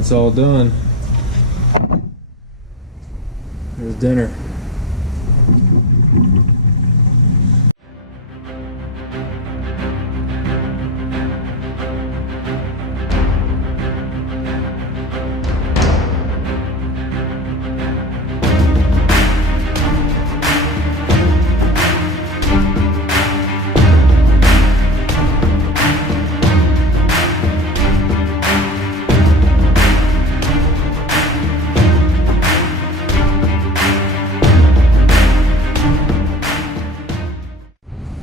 it's all done, there's dinner.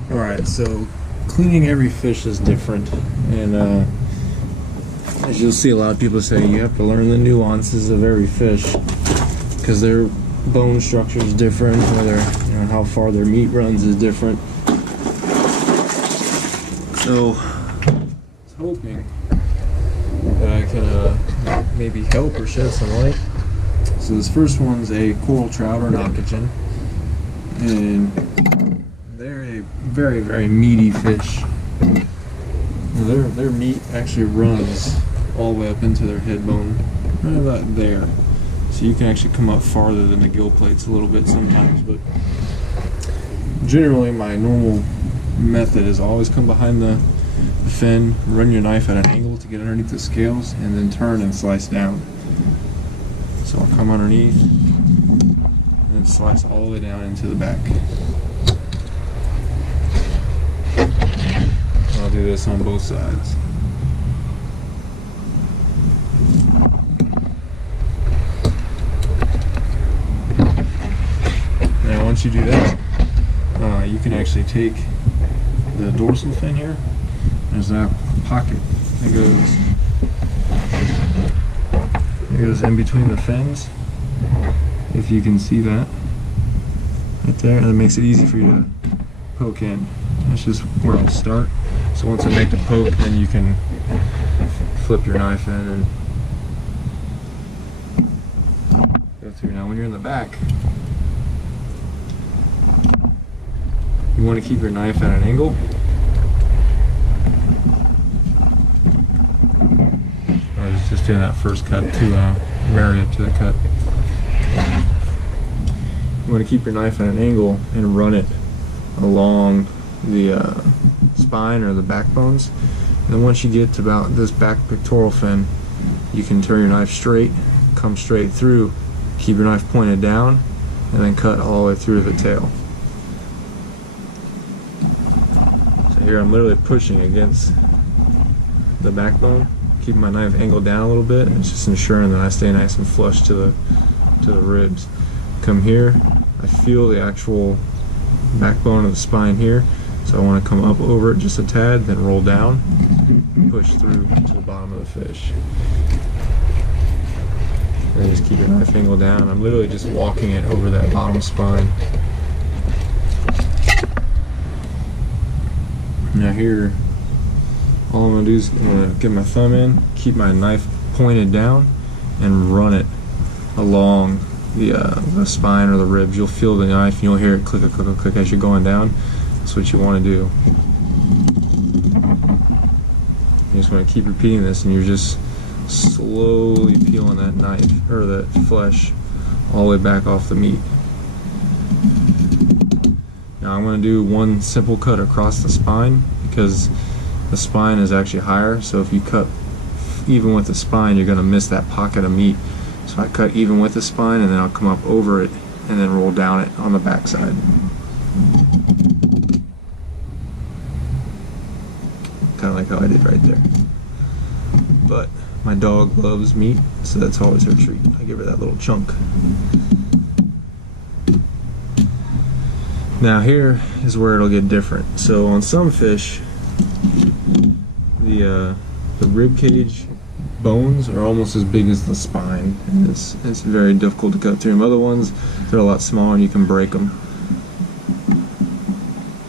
Alright, so cleaning every fish is different, and as you'll see, a lot of people say you have to learn the nuances of every fish because their bone structure is different, or how far their meat runs is different. So I was hoping that I can maybe help or shed some light. So this first one's a coral trout or an occagen, and they're a very, very meaty fish. Their meat actually runs all the way up into their head bone, right about there. So you can actually come up farther than the gill plates a little bit sometimes, but generally my normal method is always come behind the fin, run your knife at an angle to get underneath the scales, and then turn and slice down. So I'll come underneath and then slice all the way down into the back. I'll do this on both sides. Now once you do that, you can actually take the dorsal fin here. There's that pocket that goes in between the fins, if you can see that right there, and it makes it easy for you to poke in. That's just where I'll start. So once I make the poke, then you can flip your knife in and go through. Now when you're in the back, you want to keep your knife at an angle. I was just doing that first cut to marry it to the cut. You want to keep your knife at an angle and run it along the spine or the backbones, and then once you get to about this back pectoral fin, you can turn your knife straight, come straight through, keep your knife pointed down, and then cut all the way through the tail. So here I'm literally pushing against the backbone, keeping my knife angled down a little bit, and it's just ensuring that I stay nice and flush to the ribs. Come here, I feel the actual backbone of the spine here. So I want to come up over it just a tad, then roll down, push through to the bottom of the fish. And just keep your knife angled down. I'm literally just walking it over that bottom spine. Now here, all I'm going to do is I'm going to get my thumb in, keep my knife pointed down, and run it along the spine or the ribs. You'll feel the knife and you'll hear it click, click, click as you're going down. That's what you want to do. You just want to keep repeating this, and you're just slowly peeling that knife or that flesh all the way back off the meat. Now I'm going to do one simple cut across the spine because the spine is actually higher, so if you cut even with the spine, you're going to miss that pocket of meat. So I cut even with the spine, and then I'll come up over it and then roll down it on the back side. Kind of like how I did right there. But my dog loves meat, so that's always her treat. I give her that little chunk. Now here is where it'll get different. So on some fish, the rib cage bones are almost as big as the spine, and it's very difficult to cut through them. Other ones, they're a lot smaller and you can break them.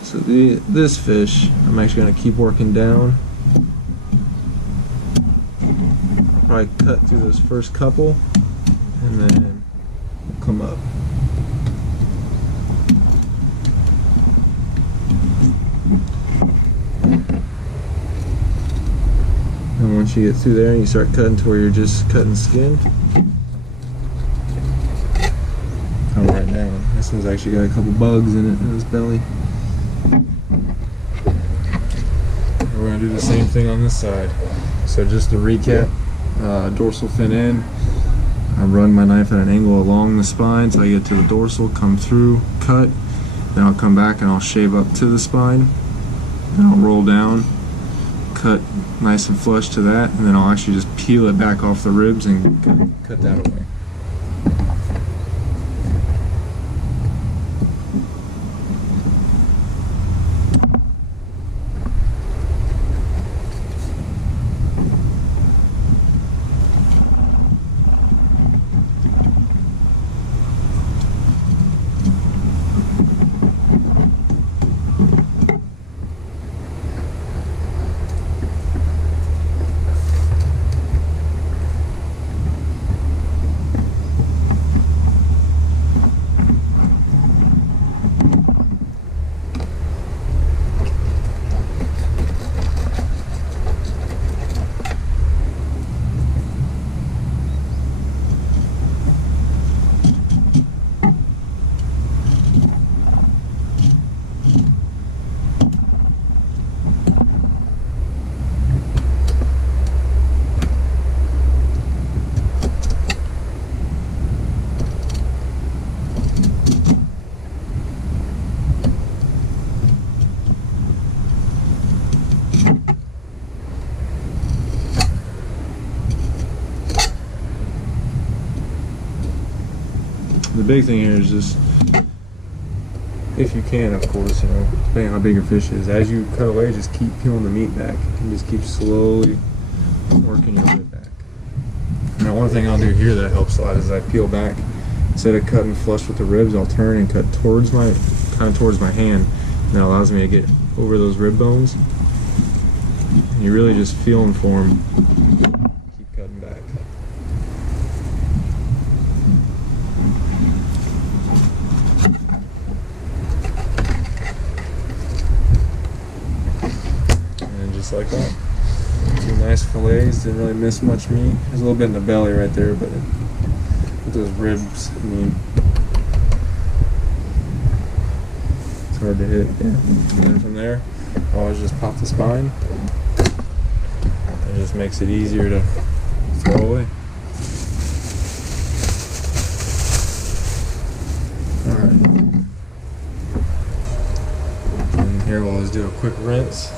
So this fish, I'm actually going to keep working down. I'll probably cut through those first couple and then come up. And once you get through there and you start cutting to where you're just cutting skin. Come right down. This one's actually got a couple bugs in it in his belly. We're going to do the same thing on this side. So just to recap, dorsal fin in. I run my knife at an angle along the spine so I get to the dorsal, come through, cut. Then I'll come back and I'll shave up to the spine. Then I'll roll down, cut nice and flush to that, and then I'll actually just peel it back off the ribs and cut that away. The big thing here is just, if you can, of course, you know, depending on how big your fish is, as you cut away, just keep peeling the meat back and just keep slowly working your rib back. Now, one thing I'll do here that helps a lot is I peel back. Instead of cutting flush with the ribs, I'll turn and cut towards my hand. And that allows me to get over those rib bones. And you're really just feeling for them. Keep cutting back. Just like that. Two nice fillets, didn't really miss much meat. There's a little bit in the belly right there, but with those ribs, I mean, it's hard to hit. Yeah. And then from there, I always just pop the spine. It just makes it easier to throw away. Alright. And here we'll just do a quick rinse.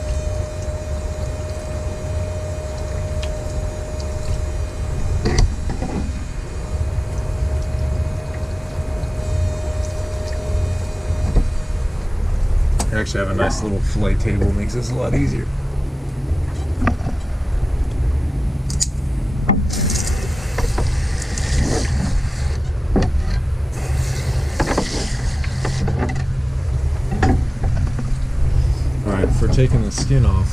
I actually have a nice little fillet table, makes this a lot easier. Alright, for taking the skin off,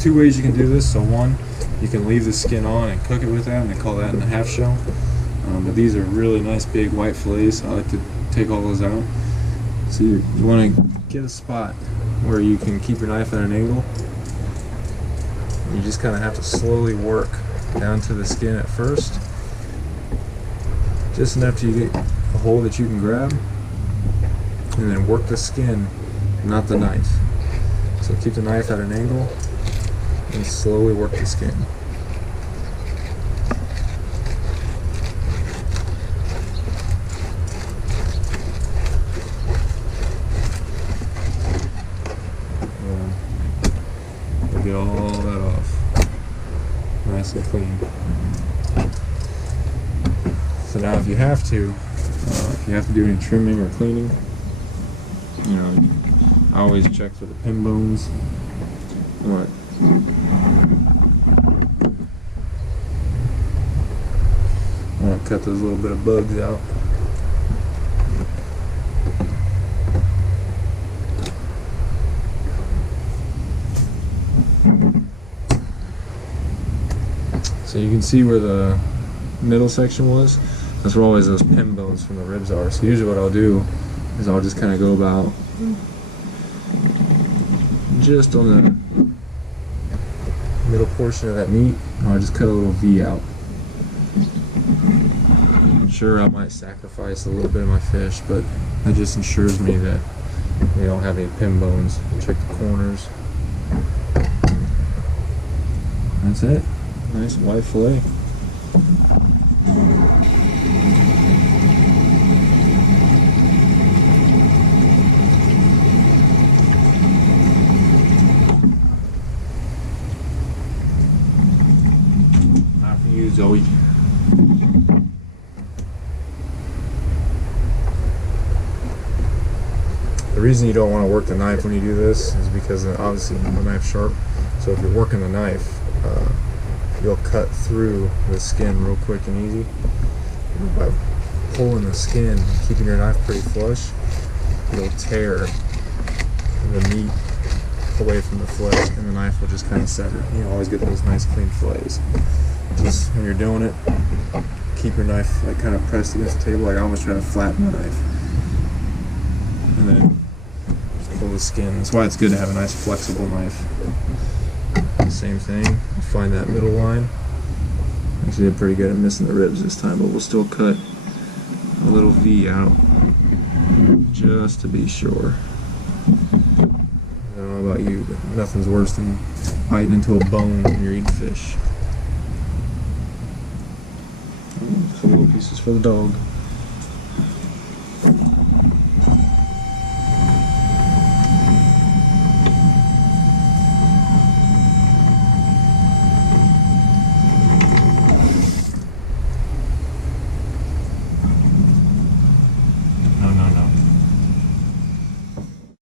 two ways you can do this. So one, you can leave the skin on and cook it with that, and they call that in the half shell. But these are really nice big white fillets, so I like to take all those out. So you want to get a spot where you can keep your knife at an angle. You just kind of have to slowly work down to the skin at first, just enough till you get a hole that you can grab, and then work the skin, not the knife. So keep the knife at an angle and slowly work the skin. Get all that off, nice and clean. So now, if you have to do any trimming or cleaning, you know, I always check for the pin bones. What? I want to cut those little bit of bugs out. So you can see where the middle section was. That's where always those pin bones from the ribs are. So usually what I'll do is I'll just kind of go about just on the middle portion of that meat, I just cut a little V out. Sure, I might sacrifice a little bit of my fish, but that just ensures me that they don't have any pin bones. Check the corners. That's it. Nice white fillet. Not for you, Zoe. The reason you don't want to work the knife when you do this is because obviously the knife's sharp. So if you're working the knife, you'll cut through the skin real quick and easy. By pulling the skin, keeping your knife pretty flush, you'll tear the meat away from the flesh, and the knife will just kind of sever. You always get those nice clean fillets. Just when you're doing it, keep your knife like kind of pressed against the table. Like I always try to flatten the knife, and then just pull the skin. That's why it's good to have a nice flexible knife. Same thing, find that middle line. Actually did pretty good at missing the ribs this time, but we'll still cut a little V out just to be sure. I don't know about you, but nothing's worse than biting into a bone when you're eating fish. Just a little pieces for the dog.